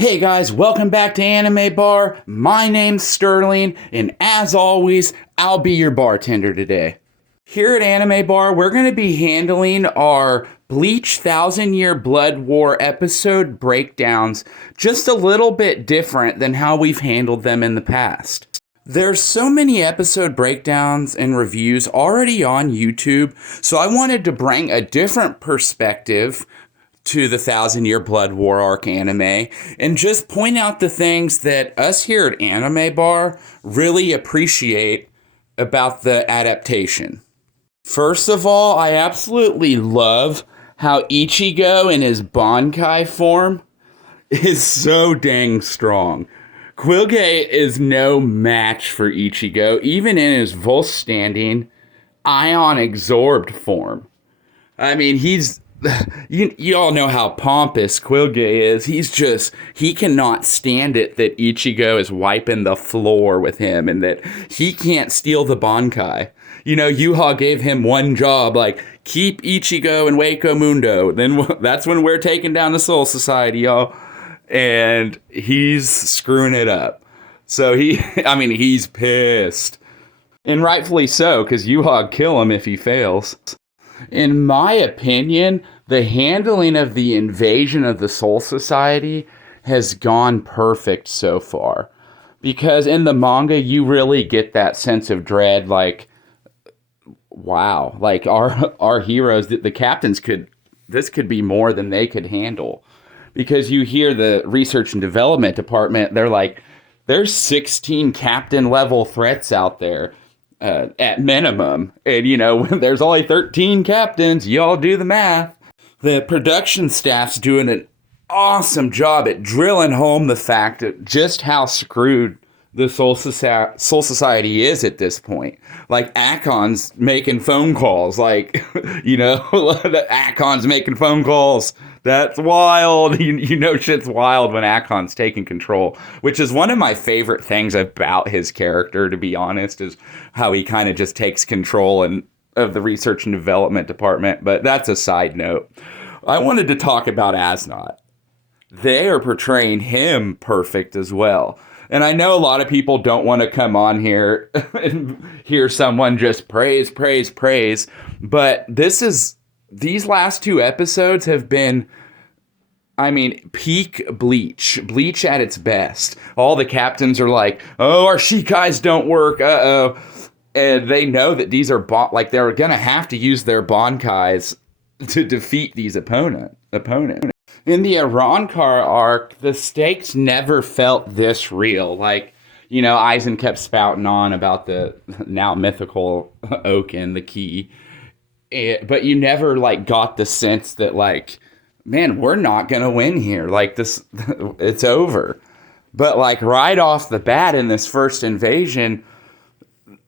Hey guys, welcome back to Anime Bar. My name's Sterling, and as always, I'll be your bartender today. Here at Anime Bar, we're going to be handling our Bleach 1,000 Year Blood War episode breakdowns just a little bit different than how we've handled them in the past. There's so many episode breakdowns and reviews already on YouTube, so I wanted to bring a different perspective to the 1,000 Year Blood War arc anime and just point out the things that us here at Anime Bar really appreciate about the adaptation. First of all, I absolutely love how Ichigo in his Bankai form is so dang strong. Quilge is no match for Ichigo, even in his Volstanding ion absorbed form. I mean, you all know how pompous Quilge is. He cannot stand it that Ichigo is wiping the floor with him and that he can't steal the Bankai. You know, Yuha gave him one job, like, keep Ichigo and Waco Mundo. Then that's when we're taking down the Soul Society, y'all. And he's screwing it up. So he's pissed. And rightfully so, because Yuha kill him if he fails. In my opinion, the handling of the invasion of the Soul Society has gone perfect so far. Because in the manga, you really get that sense of dread, like, wow, like our heroes, the captains this could be more than they could handle. Because you hear the research and development department, they're like, there's 16 captain level threats out there. At minimum. And, you know, when there's only 13 captains, y'all do the math. The production staff's doing an awesome job at drilling home the fact that just how screwed the Soul Society is at this point. Like, Akon's making phone calls. Like, you know, Akon's making phone calls. That's wild. You know shit's wild when Akon's taking control, which is one of my favorite things about his character, to be honest, is how he kind of just takes control of the research and development department. But that's a side note. I wanted to talk about Asnot. They are portraying him perfect as well. And I know a lot of people don't want to come on here and hear someone just praise. But these last two episodes have been, I mean, peak Bleach. Bleach at its best. All the captains are like, oh, our Shikais don't work. Uh-oh. And they know that these are, they're going to have to use their Bankais to defeat these opponents. In the Arrancar arc, the stakes never felt this real. Like, you know, Aizen kept spouting on about the now mythical Oaken, the key. But you never, got the sense that, man, we're not going to win here. Like, this, it's over. But, right off the bat in this first invasion,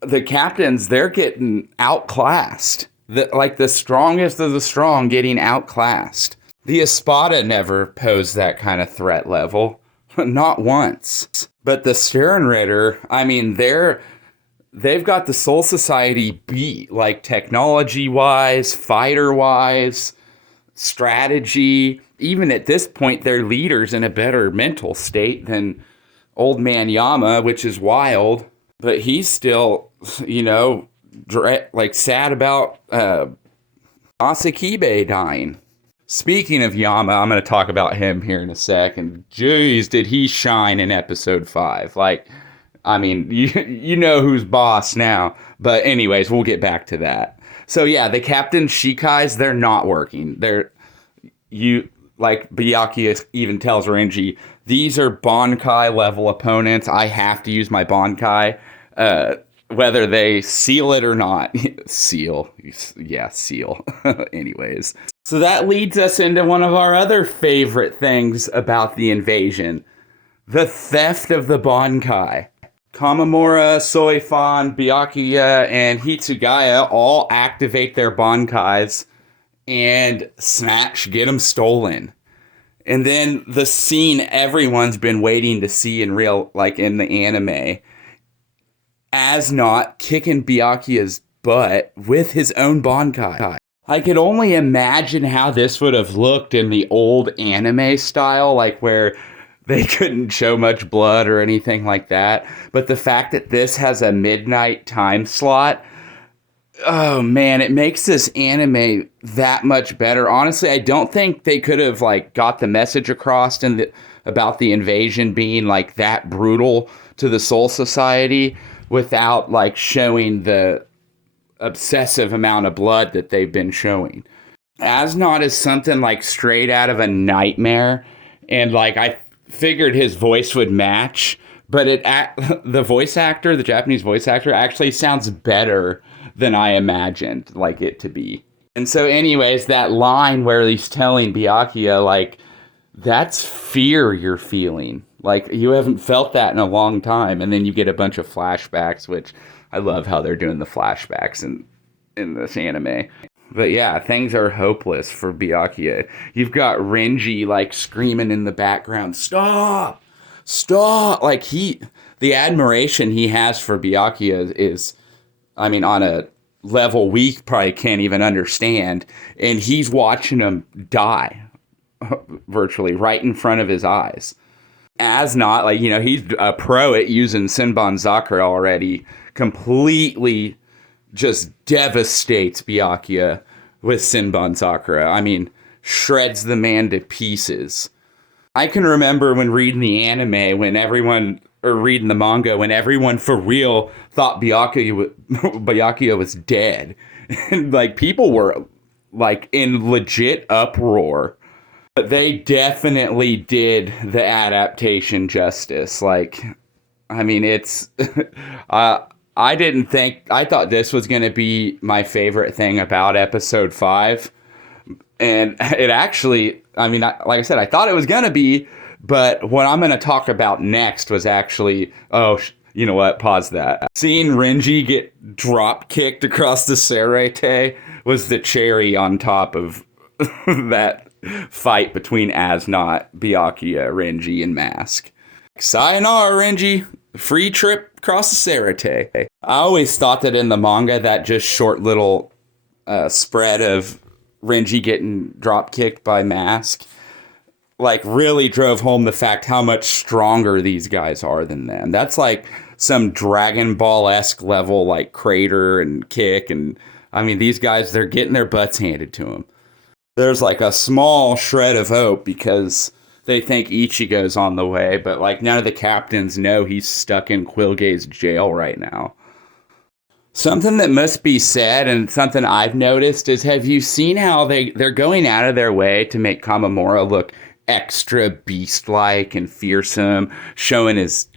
the captains, they're getting outclassed. The strongest of the strong getting outclassed. The Espada never posed that kind of threat level. Not once. But the Sturrenritter, I mean, they've got the Soul Society beat, technology-wise, fighter-wise, strategy. Even at this point, their leader's in a better mental state than Old Man Yama, which is wild. But he's still, you know, sad about Asakibe dying. Speaking of Yama, I'm going to talk about him here in a second. Jeez, did he shine in episode 5. You know who's boss now. But anyways, we'll get back to that. So yeah, the Captain Shikais, they're not working. Byakuya even tells Renji, these are Bankai level opponents. I have to use my Bankai, whether they seal it or not. Seal. Yeah, seal. Anyways. So that leads us into one of our other favorite things about the invasion. The theft of the Bankai. Kamamura, Soifan, Byakuya, and Hitsugaya all activate their Bankais and get them stolen. And then the scene everyone's been waiting to see in the anime. Asnot kicking Byakuya's butt with his own Bankai. I could only imagine how this would have looked in the old anime style, where they couldn't show much blood or anything like that. But the fact that this has a midnight time slot, oh man, it makes this anime that much better. Honestly, I don't think they could have like got the message across about the invasion being like that brutal to the Soul Society without like showing the obsessive amount of blood that they've been showing. Asnod is something like straight out of a nightmare, and like I figured his voice would match, but the voice actor, the Japanese voice actor, actually sounds better than I imagined like it to be. And so, anyways, that line where he's telling Byakuya, like, that's fear you're feeling. Like, you haven't felt that in a long time. And then you get a bunch of flashbacks, which I love how they're doing the flashbacks in this anime. But yeah, things are hopeless for Byakuya. You've got Renji, like, screaming in the background, stop! Stop! Like, the admiration he has for Byakuya is, I mean, on a level we probably can't even understand. And he's watching him die, virtually, right in front of his eyes. As not, like, you know, he's a pro at using Senbon Zakura already, completely just devastates Byakuya with Senbon Zakura. I mean, shreds the man to pieces. I can remember when reading the anime, or reading the manga, when everyone for real thought Byakuya was dead. And, like, people were, like, in legit uproar. But they definitely did the adaptation justice. Like, I mean, it's... I thought this was going to be my favorite thing about episode 5. And it actually, I mean, like I said, I thought it was going to be, but what I'm going to talk about next was actually, you know what, pause that. Seeing Renji get drop kicked across the Serete was the cherry on top of that fight between Asnot, Byakuya, Renji, and Mask. Sayonara, Renji. Free trip across the Serete. I always thought that in the manga, that just short little spread of Renji getting drop kicked by Mask, like, really drove home the fact how much stronger these guys are than them. That's like some Dragon Ball-esque level, like, crater and kick. And I mean, these guys, they're getting their butts handed to them. There's like a small shred of hope because they think Ichigo's on the way, but like none of the captains know he's stuck in Quilgate's jail right now. Something that must be said, and something I've noticed, is have you seen how they're going out of their way to make Kamamura look extra beast-like and fearsome, showing his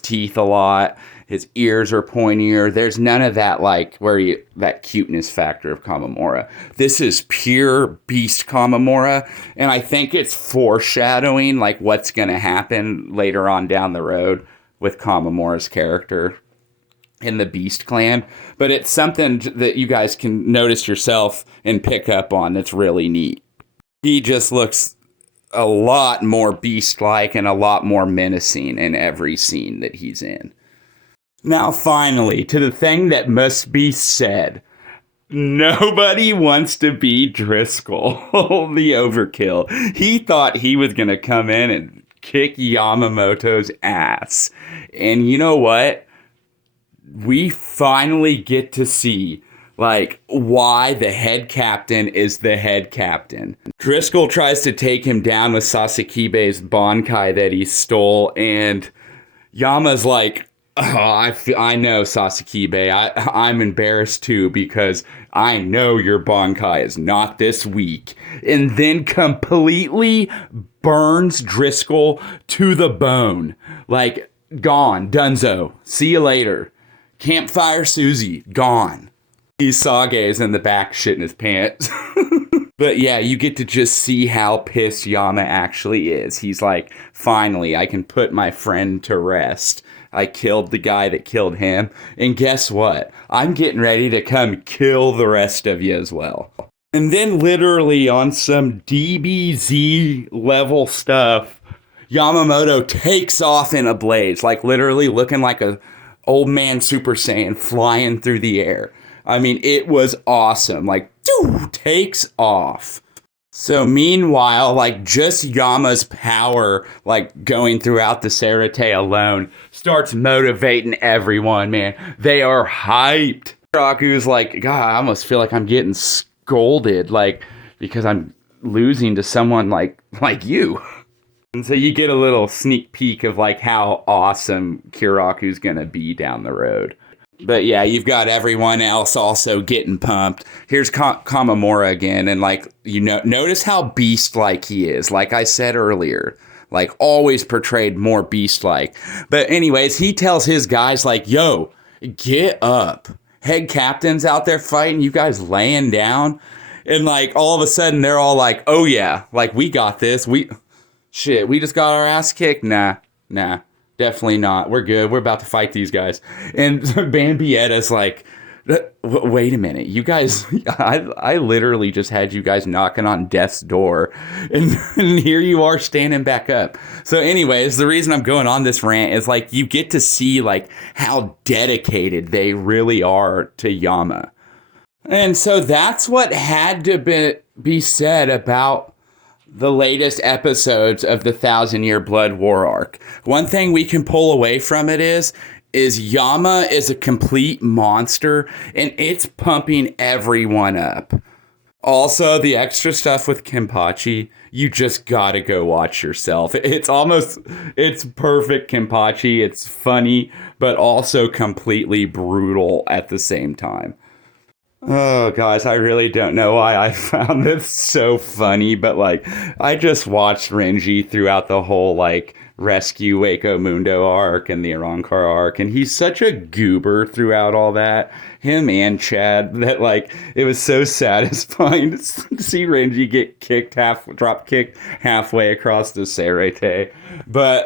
teeth a lot. His ears are pointier. There's none of that, like, that cuteness factor of Kamamura. This is pure beast Kamamura, and I think it's foreshadowing, like, what's going to happen later on down the road with Kamamura's character in the Beast Clan. But it's something that you guys can notice yourself and pick up on that's really neat. He just looks a lot more beast-like and a lot more menacing in every scene that he's in. Now, finally, to the thing that must be said. Nobody wants to be Driscoll, the overkill. He thought he was going to come in and kick Yamamoto's ass. And you know what? We finally get to see, like, why the head captain is the head captain. Driscoll tries to take him down with Sasakibe's Bankai that he stole, and Yama's like, oh, I know, Sasakibe. I'm embarrassed too because I know your Bankai is not this weak. And then completely burns Driscoll to the bone. Like, gone. Dunzo. See you later. Campfire Susie. Gone. Isage's in the back shitting his pants. But yeah, you get to just see how pissed Yama actually is. He's like, finally, I can put my friend to rest. I killed the guy that killed him. And guess what? I'm getting ready to come kill the rest of you as well. And then literally on some DBZ level stuff, Yamamoto takes off in a blaze. Like literally looking like a old man Super Saiyan flying through the air. I mean, it was awesome. Like, takes off. So meanwhile, like just Yama's power, like going throughout the Sarate alone, starts motivating everyone, man. They are hyped. Raku's like, God, I almost feel like I'm getting scolded, like, because I'm losing to someone like you. And so you get a little sneak peek of like how awesome Kiraku's gonna be down the road. But yeah, you've got everyone else also getting pumped. Here's Kamamura again, and like notice how beast-like he is. Like I said earlier, like always portrayed more beast-like. But anyways, he tells his guys like, "Yo, get up! Head captain's out there fighting. You guys laying down." And like all of a sudden, they're all like, "Oh yeah, like we got this. We just got our ass kicked. Nah." Definitely not. We're good. We're about to fight these guys. And Bambietta's like, wait a minute. You guys, I literally just had you guys knocking on death's door. And here you are standing back up. So anyways, the reason I'm going on this rant is like you get to see like how dedicated they really are to Yama. And so that's what had to be said about the latest episodes of the 1,000-Year Blood War arc. One thing we can pull away from it is Yama is a complete monster and it's pumping everyone up. Also, the extra stuff with Kenpachi, you just gotta go watch yourself. It's perfect Kenpachi. It's funny, but also completely brutal at the same time. Oh, guys, I really don't know why I found this so funny, but, like, I just watched Renji throughout the whole, like, Rescue Waco Mundo arc and the Arrancar arc, and he's such a goober throughout all that. Him and Chad, that, like, it was so satisfying to see Renji get drop kicked halfway across the Serete. But...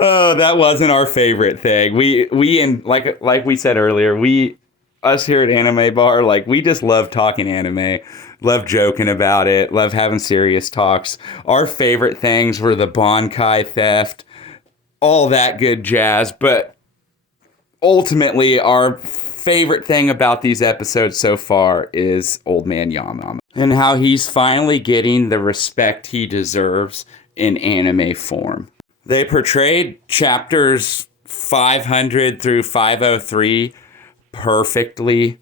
oh, that wasn't our favorite thing. Like we said earlier, us here at Anime Bar, like, we just love talking anime, love joking about it, love having serious talks. Our favorite things were the Bankai theft, all that good jazz, but ultimately our favorite thing about these episodes so far is Old Man Yama and how he's finally getting the respect he deserves in anime form. They portrayed chapters 500 through 503 perfectly.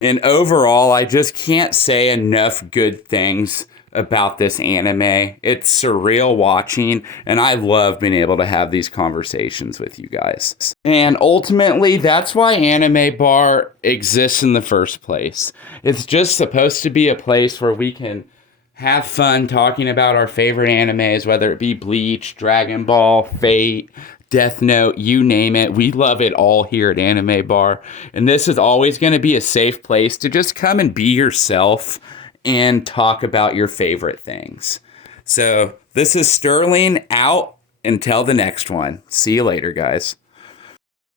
And overall, I just can't say enough good things about this anime. It's surreal watching, and I love being able to have these conversations with you guys. And ultimately, that's why Anime Bar exists in the first place. It's just supposed to be a place where we can have fun talking about our favorite animes, whether it be Bleach, Dragon Ball, Fate, Death Note, you name it. We love it all here at Anime Bar. And this is always going to be a safe place to just come and be yourself and talk about your favorite things. So this is Sterling out until the next one. See you later, guys.